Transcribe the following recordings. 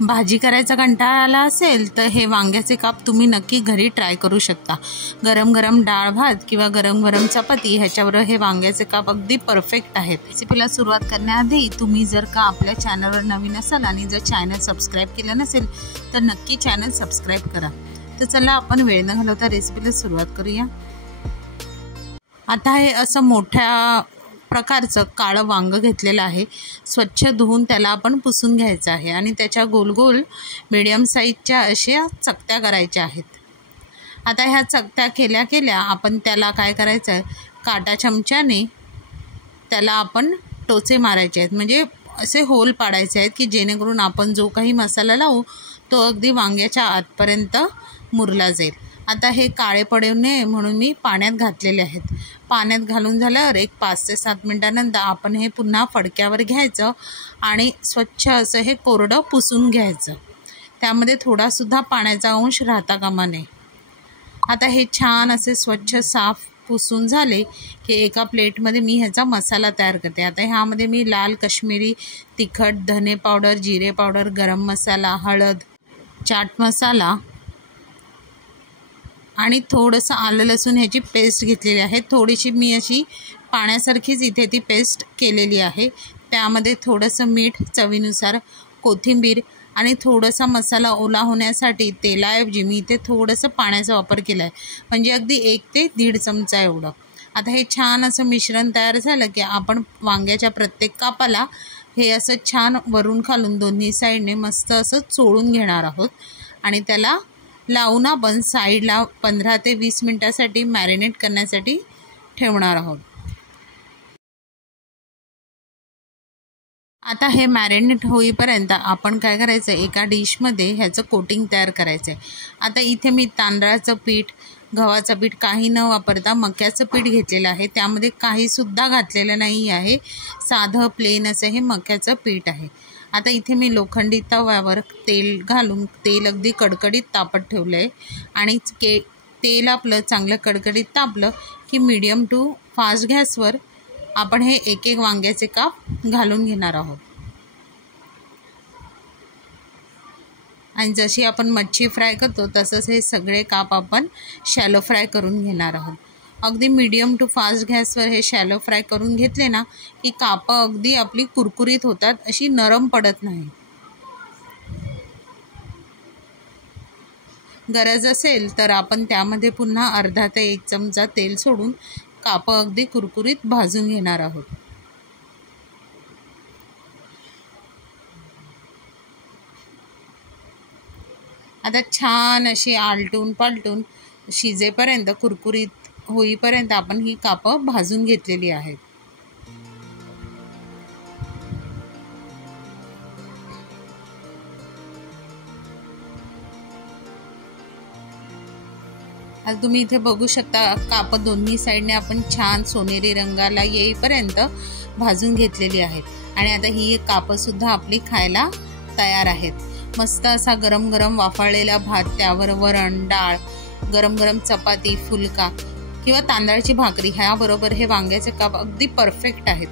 भाजी करायचा कंटाळा आला असेल तर हे वांग्याचे काप तुम्ही नक्की घरी ट्राय करू शकता। गरम गरम डाळ भात किंवा गरम गरम चपाती ह्याच्यावर हे वांग्याचे काप अगदी परफेक्ट आहेत। रेसिपीला सुरुवात करण्याआधी तुम्ही जर का आपल्या चॅनलवर नवीन असाल आणि जर चॅनल सबस्क्राईब केलं नसेल तर नक्की चॅनल सबस्क्राईब करा। तर चला आपण वेळ न घालवता रेसिपीला सुरुवात करूया। आता हे असं मोठ्या प्रकारचं काळं वांग घेतलेलं आहे। स्वच्छ धुवून त्याला आपण पुसून घ्यायचं आहे आणि त्याच्या गोल गोल मीडियम साईजच्या अशा चकत्या करायच्या आहेत। आता ह्या चकत्या केल्या केल्या आपण त्याला काय करायचं आहे, काटा चमच्याने त्याला आपण टोचे मारायचे आहेत, म्हणजे असे होल पाडायचे आहेत की जेणेकरून आपण जो काही मसाला लावू तो अगदी वांग्याच्या आतपर्यंत मुरला जाईल। आता हे काळे पडू नये म्हणून मी पाण्यात घातलेले आहेत। पाण्यात घालून झाल्यावर एक 5 ते 7 मिनिटांनंतर आपण हे पुन्हा फडक्यावर घ्यायचं आणि स्वच्छ असं हे कोरडं पुसून घ्यायचं। त्यामध्ये थोडासुद्धा पाण्याचा अंश राहता कामा नये। आता हे छान असे स्वच्छ साफ पुसून झाले की एका प्लेटमध्ये मी ह्याचा मसाला तयार करते। आता ह्यामध्ये मी लाल कश्मीरी तिखट, धने पावडर, जिरे पावडर, गरम मसाला, हळद, चाट मसाला आणि थोडंसं आलं लसूण ह्याची पेस्ट घेतलेली आहे। थोडीशी मी अशी पाण्यासारखीच इथे ती पेस्ट केलेली आहे। त्यामध्ये थोडंसं मीठ चवीनुसार, कोथिंबीर आणि थोडासा मसाला ओला होण्यासाठी तेलाऐवजी मी इथे थोडंसं पाण्याचा वापर केला आहे, म्हणजे अगदी 1 ते 1.5 चमचा एवढं। आता हे छान असं मिश्रण तयार झालं की आपण वांग्याच्या प्रत्येक कापाला हे असं छान वरून खालून दोन्ही साईडने मस्त असं चोळून घेणार आहोत आणि त्याला लावून आपण साईडला 15 ते 20 मिनिटासाठी मॅरिनेट करण्यासाठी ठेवणार आहोत। आता हे मॅरिनेट होईपर्यंत आपण काय करायचं, एका डिशमध्ये ह्याचं कोटिंग तयार करायचं आहे। आता इथे मी तांदळाचं पीठ, गव्हाचं पीठ काही न वापरता मक्याचं पीठ घेतलेलं आहे। त्यामध्ये काहीसुद्धा घातलेलं नाही आहे, साधं प्लेन असं हे मक्याचं पीठ आहे। आता इथे मी लोखंडी तव्यावर तेल घालून तेल अगदी कडकडीत तापत ठेवलं आहे आणि तेल आपलं चांगलं कडकडीत तापलं की मीडियम टू फास्ट गॅसवर आपण हे एक एक वांग्याचे काप घालून घेणार आहोत। आणि जशी आपण मच्छी फ्राय करतो तसंच हे सगळे काप आपण शॅलो फ्राय करून घेणार आहोत। अगदी मीडियम टू फास्ट गॅसवर हे शॅलो फ्राय करून घेतले ना की कापं अगदी आपली कुरकुरीत होतात, अशी नरम पडत नाही। गरज असेल तर आपण त्यामध्ये पुन्हा अर्धा ते 1 चमचा तेल सोडून कापं अगदी कुरकुरीत भाजून घेणार आहोत। आता छान अशी आलटून पालटून शिजेपर्यंत, कुरकुरीत होईपर्यंत आपण ही कापं भाजून घेतलेली आहेत। आता तुम्ही इथे बघू शकता कापं दोन्ही साईडने आपण छान सोनेरी रंगाला येईपर्यंत भाजून घेतलेली आहेत आणि आता ही कापंसुद्धा आपली खायला तयार आहेत। मस्त असा गरम गरम वाफाळलेला भात, त्यावर वरण, डाळ, गरम गरम चपाती, फुलका किंवा तांदळाची भाकरी ह्याबरोबर हे वांग्याचे काप अगदी परफेक्ट आहेत।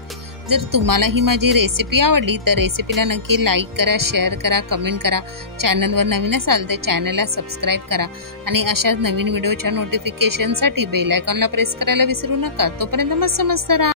जर तुम्हाला ही माझी रेसिपी आवडली तर रेसिपीला नक्की लाईक करा, शेअर करा, कमेंट करा। चॅनलवर नवीन असाल तर चॅनलला सबस्क्राईब करा आणि अशाच नवीन व्हिडिओच्या नोटिफिकेशनसाठी बेल आयकॉनला प्रेस करायला विसरू नका। तोपर्यंत मस्त मस्त राहा।